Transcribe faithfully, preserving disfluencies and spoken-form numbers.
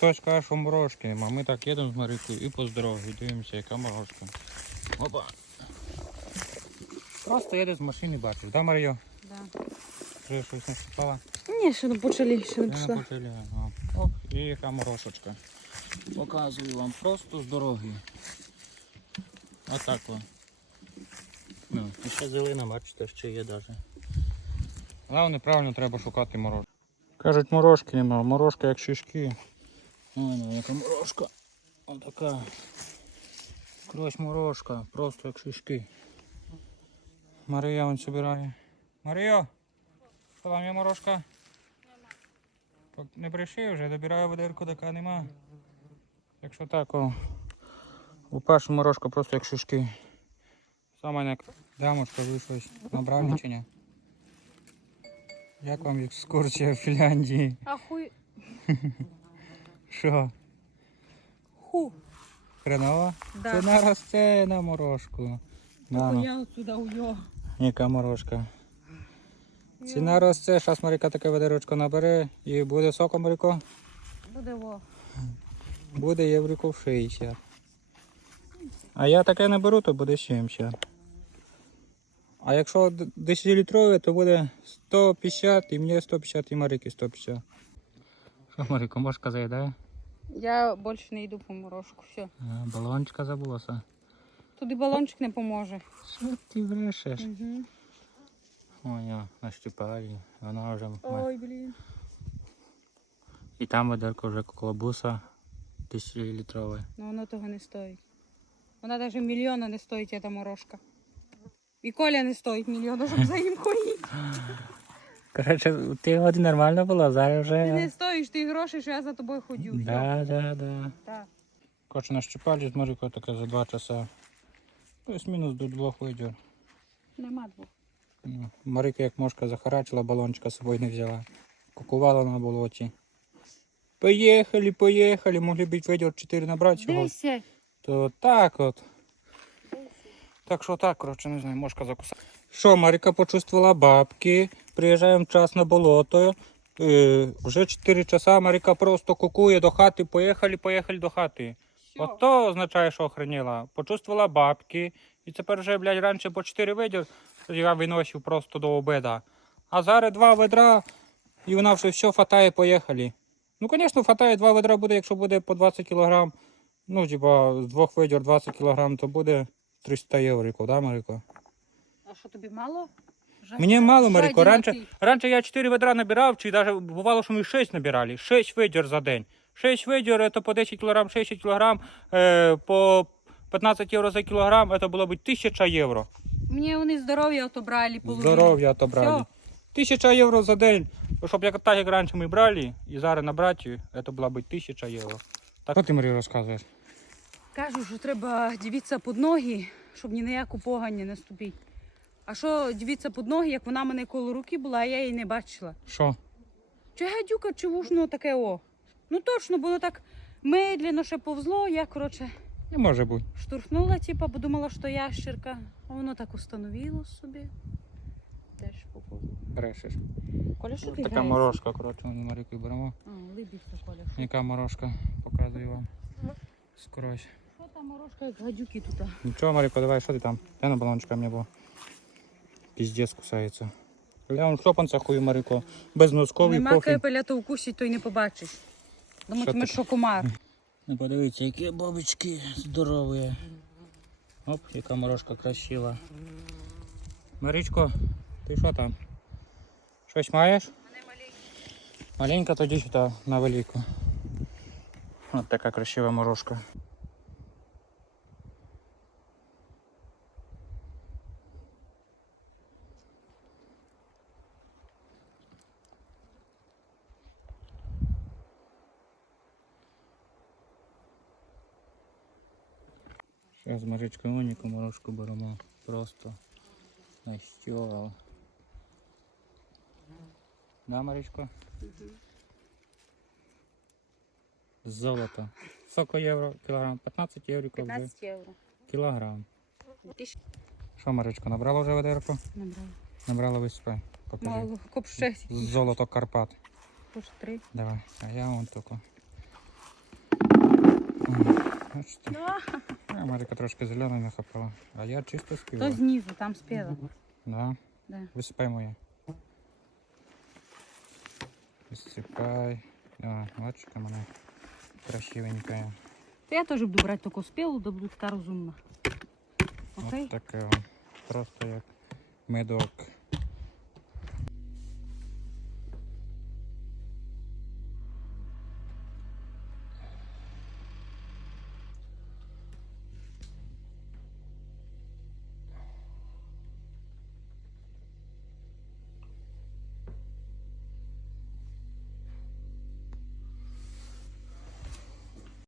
хтось каже, що морожки нема. Ми так їдемо з Марикою і по здоров'ю дивимося, яка морожка. Опа. Просто їде з машини, бачиш, да, Маріо? Да. Вже щось насипала? Ні, ще не почали, ще не Не пішла. почали. Ага. Оп, і яка морожечка. Показую вам просто з дороги. Отак о. Ну, і ще зелена, бачите, ще є навіть. Головне, правильно треба шукати морожку. Кажуть, морожки нема, морожка як шишки. Ой, ну, яка морожка. Отака. Крось морожка, просто як шишки. Марія вон збирає. Маріо, що там є морожка? Нема. Не прийшли вже, добираю ведерку, така нема. Якщо так, о, у першу морожка просто як шишки. Саме як дамочка, ви щось набрали чи ні? Як вам екскурсія в Фінляндії? А хуй. Що? Ху. Хренова? Да. Це наросте на морожку. Да, ну. Я отсюда уйо. Яка морожка? Ціна росте, зараз Маріка таке ведерочко набере і буде соком, Маріко? Буде во. Буде єврико в шістдесят. А я таке не беру, то буде сімдесят. А якщо десятилітрове, то буде сто п'ятдесят, і мені сто п'ятдесят, і Маріки сто п'ятдесят. Що, Маріко, мошка заїдає? Я більше не йду по морожку, все. А, балончика забулася. Туди балончик не поможе. Що ти брешеш? Угу. Ой, я нащипаю, вона вже... Ой, блін. І там ведерко вже колобуса десятилітрове. Ну воно того не стоїть. Вона навіть мільйона не стоїть, ця морожка. І Коля не стоїть мільйона, щоб за ним ходити. Коротше, ти годі нормально було, зараз вже... Ти не стоїш ти гроші, що я за тобою ходю. Да, да, да. Так. Коротше, нащипали з Марикою таке за два часа. Плюс-мінус до двох видів. Нема двох. Ну, Марика як мошка захарачила, балончика з собою не взяла. Кукувала на болоті. Поїхали, поїхали, могли б видів чотири набрати всього. Десять. То так от. Так що так, коротше, не знаю, мошка закусала. Що, Марика почувствувала бабки, приїжджаємо час на болото. Е, вже чотири часа Марика просто кукує до хати, поїхали, поїхали до хати. Що? От то означає, що охреніла. Почувствувала бабки, і тепер вже, блядь, раніше по чотири видів я виносив просто до обіда. А зараз два ведра, і вона вже все, фатає, поїхали. Ну, звісно, фатає, два ведра буде, якщо буде по двадцять кілограм. Ну, типа, з двох ведер двадцять кілограм, то буде триста євро, да, Марико? А що тобі мало? Жаль. Мені мало, Марико. Жадіна Раніше, ти. раніше я чотири ведра набирав, чи навіть бувало, що ми шість набирали. шість ведер за день. шість ведер, це по десять кілограм, шістдесят кілограм, е, по п'ятнадцять євро за кілограм, це було б тисяча євро. Мені вони здоров'я отобрали. половину. Здоров'я отобрали. Все. Тисяча євро за день. Щоб як так, як раніше ми брали, і зараз набрати, це була б тисяча євро. Так, що ти, Марія, розказуєш? Кажу, що треба дивитися під ноги, щоб ні на яку погань не наступити. А що дивитися під ноги, як вона мене коло руки була, а я її не бачила. Що? Чи гадюка, чи вушно таке о. Ну точно, було так медленно ще повзло, я, коротше, Не може бути. штурхнула, типа, бо думала, що ящерка. А воно так установило собі. Теж поповзло. Брешеш. Коля, що ти Така граєш? морожка, коротше, ми Маріки беремо. А, либівся, Коля. Що? Яка морожка, показую вам. Скрозь. Що там морожка, як гадюки тут? Нічого, Маріко, давай, що ти там? Я на балончика мені було. Піздець кусається. Я вон хлопанця хую, Маріко. Без носковий Нема пофіг. капеля, то укусить, то й не побачиш. Думатимеш, таке? що комар. Ну подивіться, які бабочки здорові. Оп, яка морожка красива. Марічко, ти що там? Щось маєш? Маленька, тоді сюди, на велику. Ось така красива морожка. Зараз з Маричкою Оніку морожку беремо. Просто на стіл. Да, Маричко? Угу. Золото. Сколько євро кілограм? п'ятнадцять євро п'ятнадцять євро. кілограм. Ти ж Що, Маричко, набрала вже ведерку? набрала. Набрала весь спай. Покажи. Мало, коп шесть. Золото Карпат. Хоч три. Давай. А я вон тільки. Бачите? Да. Америка трошки зеленої не хапала. А я чисто То співав. знизу, там спіла. Да. Да. Висипай моє. Висипай. А, бачиш, яка мене красивенька. То я теж буду брати таку спілу, да буду така розумна. Окей? От таке. Просто як медок.